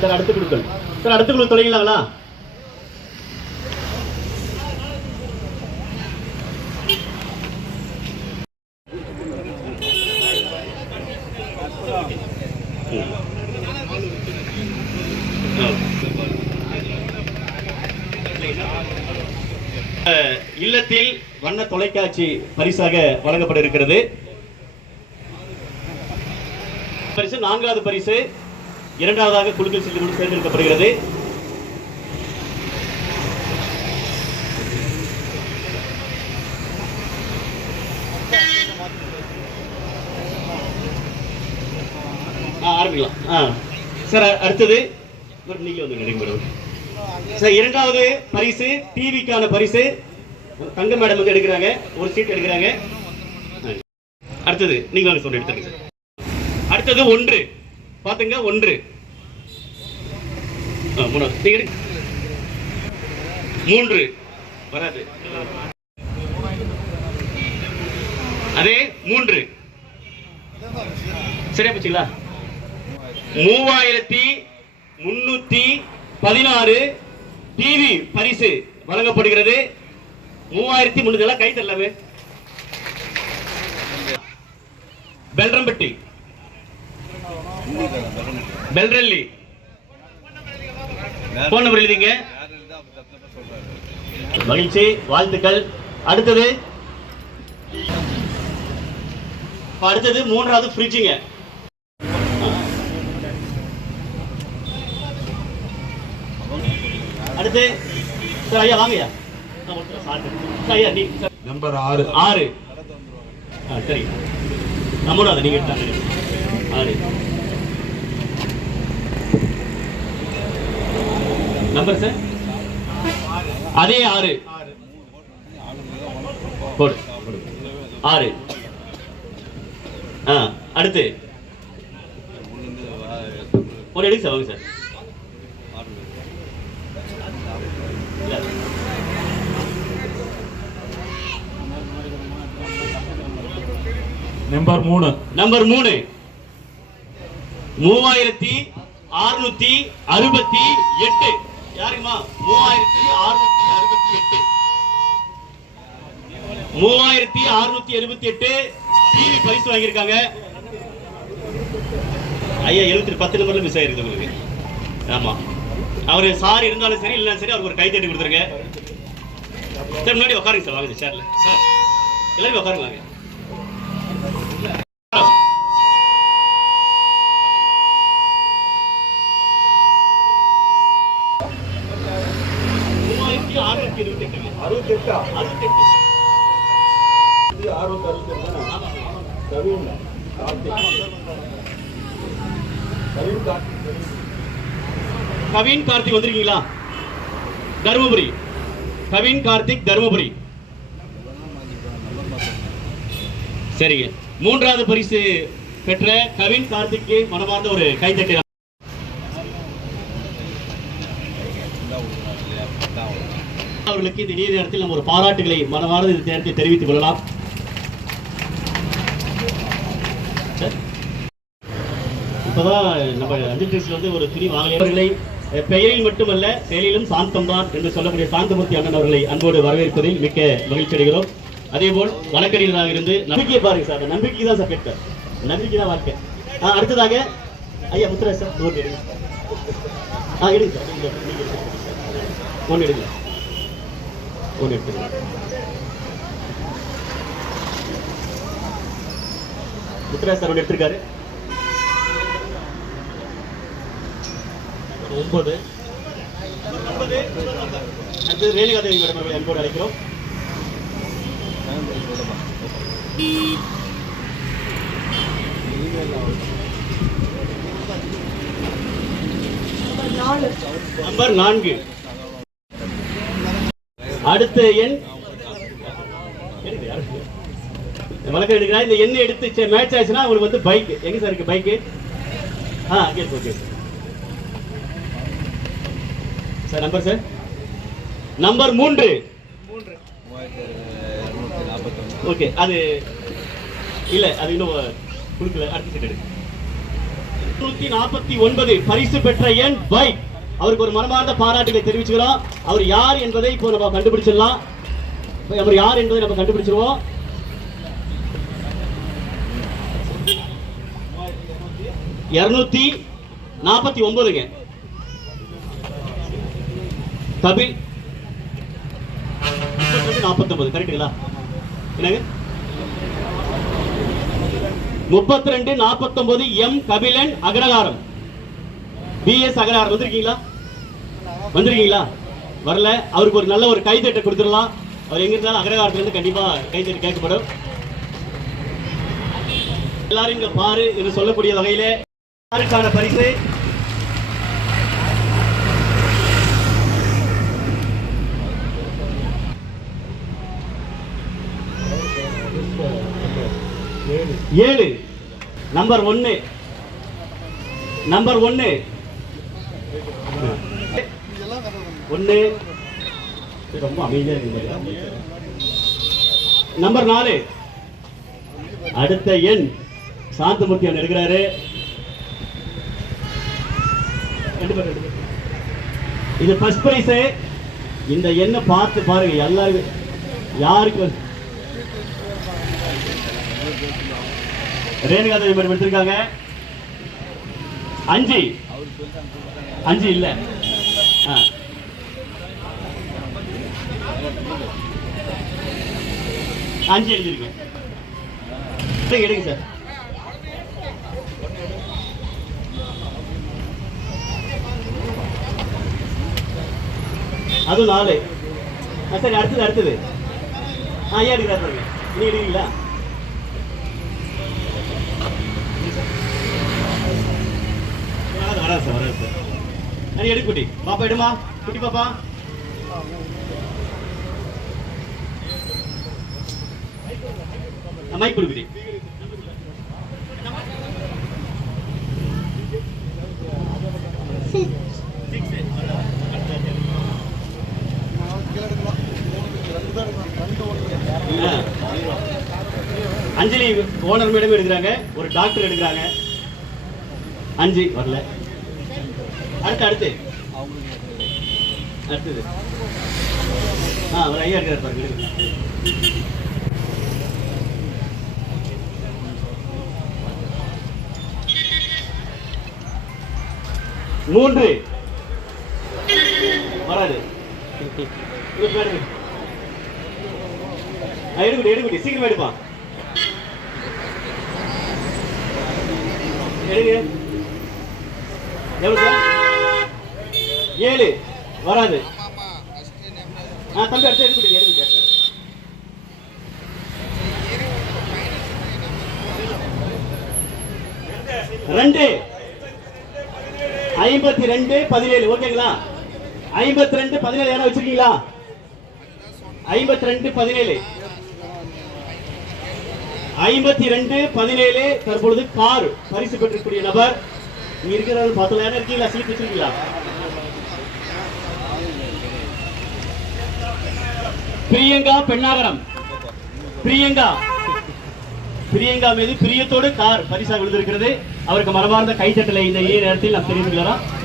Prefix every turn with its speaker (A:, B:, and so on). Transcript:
A: Sir அடுத்த குழுக்கள் sir அடுத்த குழு தொடங்கிடலாங்களா இல்லத்தில் வண்ண தொலைக்காட்சி பரிசாக வழங்கப்பட இருக்கிறது பரிசு நான்காவது பரிசு. இரண்டாவதாக குழுக்கள் சென்று கொண்டு தேர்ந்தெடுக்கப்படுகிறது. ஆ, ஆரம்பிக்கலாம். ஆ. சார் அடுத்தது நீங்கள் வந்து நடைபெறும். சார் இரண்டாவது பரிசு டிவிக்கான பரிசு. தங்க மேடம் வந்து எடுக்கிறாங்க. ஒரு சீட் எடுக்கிறாங்க. ஆ. அடுத்தது நீங்க வந்து சொல்லி எடுத்துருங்க சார் அடுத்தது ஒன்று. பாத்துங்க ஒன்று. ஆ, மூணாவது. மூன்று. வராது. அதே மூன்று. சரியா போச்சுங்களா? மூவாயிரத்தி முன்னூத்தி பதினாறு டிவி பரிசு வழங்கப்படுகிறது. மூவாயிரத்தி முன்னூத்தி எல்லாம் கை தள்ளவே பெல்ரம்பட்டி. பெல்ரல்லி. போன் நம்பர் எழுதிங்க. மகிழ்ச்சி வாழ்த்துக்கள். அடுத்தது. அடுத்தது மூன்றாவது ஃப்ரிட்ஜுங்க அடுத்து சார் ஐயா வாங்கய்யா. ஐயா நீ
B: நம்பர் ஆறு.
A: ஆறு. சரி நம்மளோட நீங்க எடுத்தாங்க ஆறு. நம்பர் சார் அதே ஆறு. போடு. ஆறு. ஆ அடுத்து. ஒரு எடுங்க சார் வாங்க சார்.
B: நம்பர் மூணு.
A: நம்பர் மூணு. மூவாயிரத்தி அறுநூத்தி அறுபத்தி எட்டு. யாருங்கம்மா? மூவாயிரத்தி அறுநூத்தி அறுபத்தி எட்டு. மூவாயிரத்தி அறுநூத்தி எழுபத்தி எட்டு டிவி பரிசு வாங்கியிருக்காங்க. ஐயா எழுபத்தி பத்து நம்பர்ல மிஸ் ஆயிருக்கு உங்களுக்கு. ஆமா. அவர் சார் இருந்தாலும் சரி இல்லைனாலும் சரி அவருக்கு ஒரு கை தட்டி கொடுத்துருங்க. சார் முன்னாடி உட்காருங்க சார் வாங்க சேர்ல சார் எல்லாரும் உட்காருங்க வாங்க. இருபத்தி எட்டு
B: அறுபத்தி எட்டா
A: அறுபத்தி எட்டு
B: அறுபத்தி அறுபத்தி கவின் கார்த்திக். கவின் கார்த்திக்.
A: கவின் கார்த்திக் வந்திருக்கீங்களா? தருமபுரி. கவின் கார்த்திக் தருமபுரி. சரிங்க. மூன்றாவது பரிசு பெற்ற கவின் கார்த்திக்கு மனமார்ந்த ஒரு கைத்தட்டு அவர்களுக்கு இந்த நீதி நேரத்தில் நம்ம ஒரு பாராட்டுகளை மனமார்ந்த இந்த நேரத்தை தெரிவித்துக் கொள்ளலாம். சார் இப்பதான் நம்ம அஞ்சல் டெக்ஸ்ல வந்து ஒரு துணி வாங்கலையவர்களை பெயரில் மட்டுமல்ல செயலிலும் சாந்தம்தான் என்று சொல்லக்கூடிய சாந்தமூர்த்தி அண்ணன் அவர்களை அன்போடு வரவேற்பதில் மிக்க மகிழ்ச்சி அடைகிறோம். அதேபோல் வழக்கறிஞராக இருந்து நம்பிக்கையை பாருங்க சார் நம்பிக்கை தான் சார் கேட்பார் நம்பிக்கை தான் வாழ்க்கை. ஆ, அடுத்ததாக ஐயா முத்துராஜ் சார் நோட் எடுங்க. ஆ எடுங்க சார் நீங்க- எடுங்க. ஒன்று எடுங்க முத்துராஜ் சார் ஒன்று எடுத்திருக்காரு. ஒன்பது. அடுத்தது ரேணுகா தேவி மேடம் அவர்களை அன்போடு அழைக்கிறோம். நம்பர் நான்கு. அடுத்த எண்? வணக்கம் எடுக்கிறா இந்த எண்ணெய் எடுத்து மேட்ச் ஆச்சுன்னா உங்களுக்கு வந்து பைக் எங்க சார் இருக்கு பைக்கு ஆ okay okay sir sir number sir number மூன்று. ஓகே அது இல்ல அது இன்னும் கொடுக்கல. அடுத்த சீட் எடுங்க. நூத்தி நாற்பத்தி ஒன்பது பரிசு பெற்ற எண் பைக் அவருக்கு ஒரு மனமார்ந்த பாராட்டுகளை தெரிவிச்சுக்கிறோம். அவர் யார் என்பதை இப்போ நம்ம கண்டுபிடிச்சிடலாம். அவர் யார் என்பதை நம்ம கண்டுபிடிச்சிருவோம். இருநூத்தி நாற்பத்தி ஒன்பதுங்க. கபில். நாற்பத்தி ஒன்பது கரெக்டுங்களா என்னங்க? முப்பத்தி ரெண்டு நாற்பத்தொன்பது எம். கபிலன் அகரகாரம். பிஎஸ் அகரகாரம். வந்திருக்கீங்களா? வந்துருக்கீங்களா? வரல. அவருக்கு ஒரு நல்ல ஒரு கைத்தட்டை கொடுத்துடலாம். அவர் எங்க இருந்தாலும் அகரகாரத்துலேருந்து கண்டிப்பா கைத்தட்டு கேட்கப்படும். எல்லாரும் இங்க பாரு என்று சொல்லக்கூடிய வகையில யாருக்கான பரிசு?
B: ஏழு.
A: ஏழு நம்பர் ஒன்னு. நம்பர் ஒன்னு. ஒன்று ரொம்ப அமைதியாக நம்பர் நாலு. அடுத்த எண் சாந்தமூர்த்தி அண்ணன் இருக்கிறாரு இது ஃபர்ஸ்ட் பிரைஸ் இந்த எண்ணை பார்த்து பாருங்க எல்லாருக்கும் யாருக்கு? ரேணுகா தேவி மேடம் எடுத்திருக்காங்க. அஞ்சு. அஞ்சு இல்லை. ஆ. அஞ்சு எழுதிருக்கேன் எடுங்க, எடுங்க சார். அதுவும் நாலு. ஆ, சரி அடுத்தது அடுத்தது. ஆ ஏன் எடுக்கிறார் பாருங்க. நீ எடுக்கிறீங்களா? வராது வராது சார் வராது சார். அது எடு குட்டி பாப்பா எடுமா குட்டி பாப்பா. மைக் கொடுக்குறேன் ஆ. அஞ்சலி ஓனர் மேடம் எடுக்கிறாங்க ஒரு டாக்டர் எடுக்கிறாங்க. அஞ்சு வரல. அடுத்து அடுத்து. அடுத்தது. ஆ ஒரு ஐயா இருக்கிறார் பாருங்க மூன்று. வராது. எடுக்கட்டி எடுக்கட்டி சீக்கிரம் எடுப்பா. எடுங்க. எவ்வளவு ஏழு. வராது. ஆ தம்பி அடுத்து எடுக்குடி எடுக்குடி ரெண்டு. ஐம்பத்தி ரெண்டு பதினேழு ஓகேங்களா? ஐம்பத்தி ரெண்டு பதினேழு யாரும் வச்சிருக்கீங்களா? ஐம்பத்தி ரெண்டு பதினேழு. ஐம்பத்தி ரெண்டு பதினேழு தற்பொழுது கார் பரிசு பெற்றக்கூடிய நபர். இங்க இருக்கிறது பார்த்தல யாரும் இருக்கீங்களா? சீட் வச்சிருக்கீங்களா? பிரியங்கா பெண்ணாகரம். பிரியங்கா. பிரியங்கா மீது பிரியத்தோடு கார் பரிசாக விழுந்திருக்கிறது. அவருக்கு மனமார்ந்த கைத்தட்டலை இந்த நேரத்தில் நாம் தெரிந்து கொள்ளலாம்.